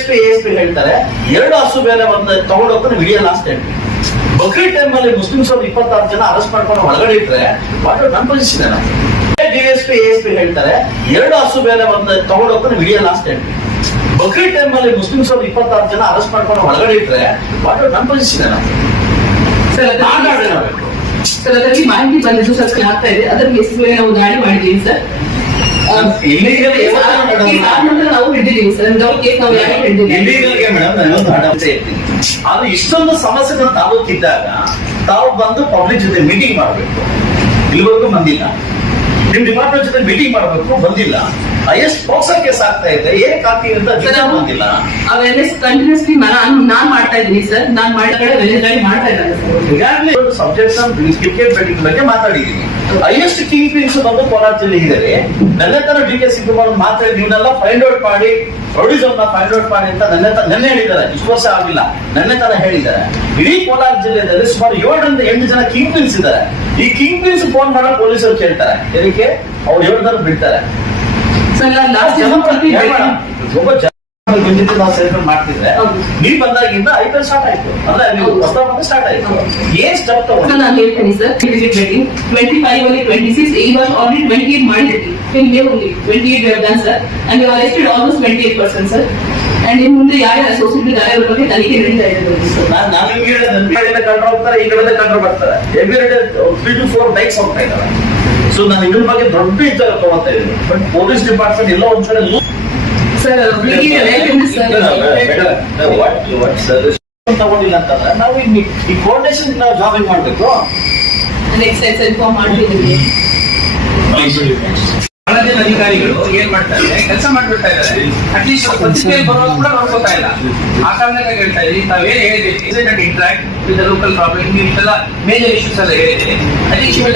DSP ASP ಹೇಳ್ತಾರೆ 2 ಹಸು ಬೇರೆ ಒಂದು ತಗೊಂಡೋಗ್ತಾನೆ ವಿಡಿಯೋ ಲಾಸ್ಟ್ ಹೇಳ್ತೀನಿ. ಬಕ್ರೀದ್ ಟೈಮ್ ಅಲ್ಲಿ ಮುಸ್ಲಿಮ್ಸ್ 26 ಜನ ಅರೆಸ್ಟ್ ಮಾಡ್ಕೊಂಡು ಒಳಗಡೆ ಇಟ್ರೆ ವಾಟ್ ನನ್ನ ಪೊಸಿಷನ್ ಡಿಎಸ್ಪಿ ಎಎಸ್ಪಿ ಹೇಳ್ತಾರೆ 2 ಹಸು ಬೇರೆ ಒಂದು ತಗೊಂಡೋಗ್ತಾನೆ ವಿಡಿಯೋ ಲಾಸ್ಟ್ ಹೇಳ್ತೀನಿ. ಬಕ್ರೀದ್ ಟೈಮ್ ಅಲ್ಲಿ ಮುಸ್ಲಿಮ್ಸ್ 26 ಜನ ಅರೆಸ್ಟ್ ಮಾಡ್ಕೊಂಡು ಒಳಗಡೆ ಇಟ್ರೆ ವಾಟ್ ನನ್ನ ಪೊಸಿಷನ್ ಸರ್ ಅದರಲ್ಲಿ ಮಾಹಿತಿ ಬಂದಿದ್ದು ಸ್ವಲ್ಪ ಆಗ್ತಾ ಇದೆ. ಅದರ ಬೇಸಿಸ್ ಮೇಲೆ ನಾವು ದಾಳಿ ಮಾಡಿದ್ದೀವಿ ಸರ್. ನಾವು ಹಿಡಿದೀವಿ ಸರ್. ಅದು ಇಷ್ಟೊಂದು ಸಮಸ್ಯೆಗಳು ತಾಲೂಕಿದ್ದಾಗ ತಾವು ಬಂದು ಪಬ್ಲಿಕ್ ಜೊತೆ ಮೀಟಿಂಗ್ ಮಾಡಬೇಕು. ಇಲ್ಲಿವರೆಗೂ ಬಂದಿಲ್ಲ. ನಿಮ್ ಡಿಪಾರ್ಟ್ಮೆಂಟ್ ಜೊತೆ ಮೀಟಿಂಗ್ ಮಾಡಬೇಕು, ಬಂದಿಲ್ಲ. ಹೈಯೆಸ್ಟ್ ಪೋಕ್ಸೋ ಕೇಸ್ ಆಗ್ತಾ ಇದೆ, ಏನಕ್ಕೆ ಆಗ್ತೀವಿ ಅಂತ ಬಂದಿಲ್ಲ. ಅವೇರ್ನೆಸ್ ಕಂಟಿನ್ಯೂಸ್ಲಿ ನಾನ್ ಮಾಡ್ತಾ ಇದ್ದೀನಿ ಸರ್. ನಾನ್ ಮಾಡ್ತಾ ಇದ್ದಾರೆ ಈಗಾಗಲೇ ಸಬ್ಜೆಕ್ಟ್ ಕ್ರಿಕೆಟ್ ಬೆಟ್ಟಿಂಗ್ ಬಗ್ಗೆ ಮಾತಾಡಿದೀನಿ. ಹೈಯೆಸ್ಟ್ ಕಿಂಗ್ ಪಿನ್ಸ್ ಬಂದು ಕೋಲಾರ ಜಿಲ್ಲೆ ಇದ್ದಾರೆ. ನನ್ನ ತರ ಡಿ.ಕೆ. ಶಿವಕುಮಾರ್ ಮಾತಾಡಿ ನೀವನ್ನೆಲ್ಲ ಫೈಂಡ್ ಔಟ್ ಮಾಡಿ ಪ್ರೊಡ್ಯೂಸರ್ ಫೈಂಡ್ ಔಟ್ ಮಾಡಿ ಅಂತ ನೆನ್ನೆ ಹೇಳಿದ್ದಾರೆ. ಇಷ್ಟು ವರ್ಷ ಆಗಿಲ್ಲ, ನೆನ್ನೆ ತರ ಹೇಳಿದ್ದಾರೆ. ಇಡೀ ಕೋಲಾರ ಜಿಲ್ಲೆಯಲ್ಲಿ ಸುಮಾರು 7 ರಿಂದ 8 ಜನ ಕಿಂಗ್ ಪಿನ್ಸ್ ಇದ್ದಾರೆ. ಈ ಕಿಂಗ್ ಪಿನ್ಸ್ ಫೋನ್ ಮಾಡೋ ಪೊಲೀಸರು ಕೇಳ್ತಾರೆ, ಏನಕ್ಕೆ ಅವ್ರು 7 ಜನ ಬಿಡ್ತಾರೆ. ಒಬ್ಬ ನಾವು ಸೆಲೆಬ್ರೇಟ್ ಮಾಡ್ತಿದ್ರೆ ನೀವು ಬಂದಾಗಿಂದ ಐಪಲ್ ಸ್ಟಾರ್ಟ್ ಆಯ್ತು, ಅಂದ್ರೆ ನೀವು ಹೊಸ ಬಂದ ಸ್ಟಾರ್ಟ್ ಆಯ್ತು. ಏನ್ ಸ್ಟೆಪ್ ತಗೊಂಡು ನಾನು ಹೇಳ್ತೇನೆ ಸರ್. 25 ಅಲ್ಲಿ 26 ಈಗ ಆಲ್ರೆಡಿ 28 ಮಾಡಿದ್ದೀವಿ. May only 28 we have done sir, and we have arrested almost 28% sir. And in ಮುಂದೆ ಯಾರು ಅಸೋಸಿಯೇಟ್ ಇದ್ದಾರೆ ಅವ್ರ ಬಗ್ಗೆ ತನಿಖೆ ನಡೀತಾ ಇದೆ ಸರ್. ನಾನು ನಿಮ್ಗೆ ಹೇಳಿದ ಕಂಡ್ರು ಹೋಗ್ತಾರೆ, ಈ ಕಡೆ ಕಂಡ್ರು ಬರ್ತಾರೆ. ಎವ್ರಿ ಡೇ 3 to 4 ಬೈಕ್ಸ್ ಹೋಗ್ತಾ ಇದ್ದಾರೆ. ಸೊ ನಾನು ಇದ್ರ ಬಗ್ಗೆ ದೊಡ್ಡ ವಿಚಾರ ತಗೋತಾ ಇದ್ದೀನಿ. ಬಟ್ ಪೊಲೀಸ್ ಡಿಪಾರ್ಟ್ಮೆಂಟ್ ಎಲ್ಲೋ ಒಂದ್ ಕಡೆ ತಗೊಂಡಿಲ್ಲ ಅಂತಂದ್ರೆ ನಾವು ಈ ಕೋರ್ಡಿನೇಷನ್ ನಾವು ಜಾಬಿಂಗ್ ಮಾಡ್ಬೇಕು. ನೆಕ್ಸ್ಟ್ ಟೈಮ್ ಇನ್ಫಾರ್ಮ್ ಮಾಡ್ತಿದ್ದೀವಿ. ಅಧಿಕಾರಿಗಳು ಏನ್ ಮಾಡ್ತಾರೆ, ಕೆಲಸ ಮಾಡ್ಬಿಡ್ತಾ ಇದ್ದಾರೆ. ಅಟ್ಲೀಸ್ಟ್ ಪತ್ರಿಕೆಯಲ್ಲಿ ಬರೋದು ಕೂಡ ನೋಡ್ಕೋತಾ ಇಲ್ಲ. ಆ ಕಾರಣಕ್ಕೆ ಹೇಳ್ತಾ ಇದ್ದೀವಿ, ತಾವೇನು ಹೇಳಿದ್ರಿ ಇಂಟ್ರಾಕ್ಟ್ ವಿತ್ ಲೋಕಲ್ ಪ್ರಾಬ್ಲಮ್, ಇವೆಲ್ಲ ಮೇಜರ್ ಇಶ್ಯೂಸ್ ಎಲ್ಲ ಹೇಳಿದ್ರಿ. ಅದಕ್ಕೆ ಸ್ವಲ್ಪ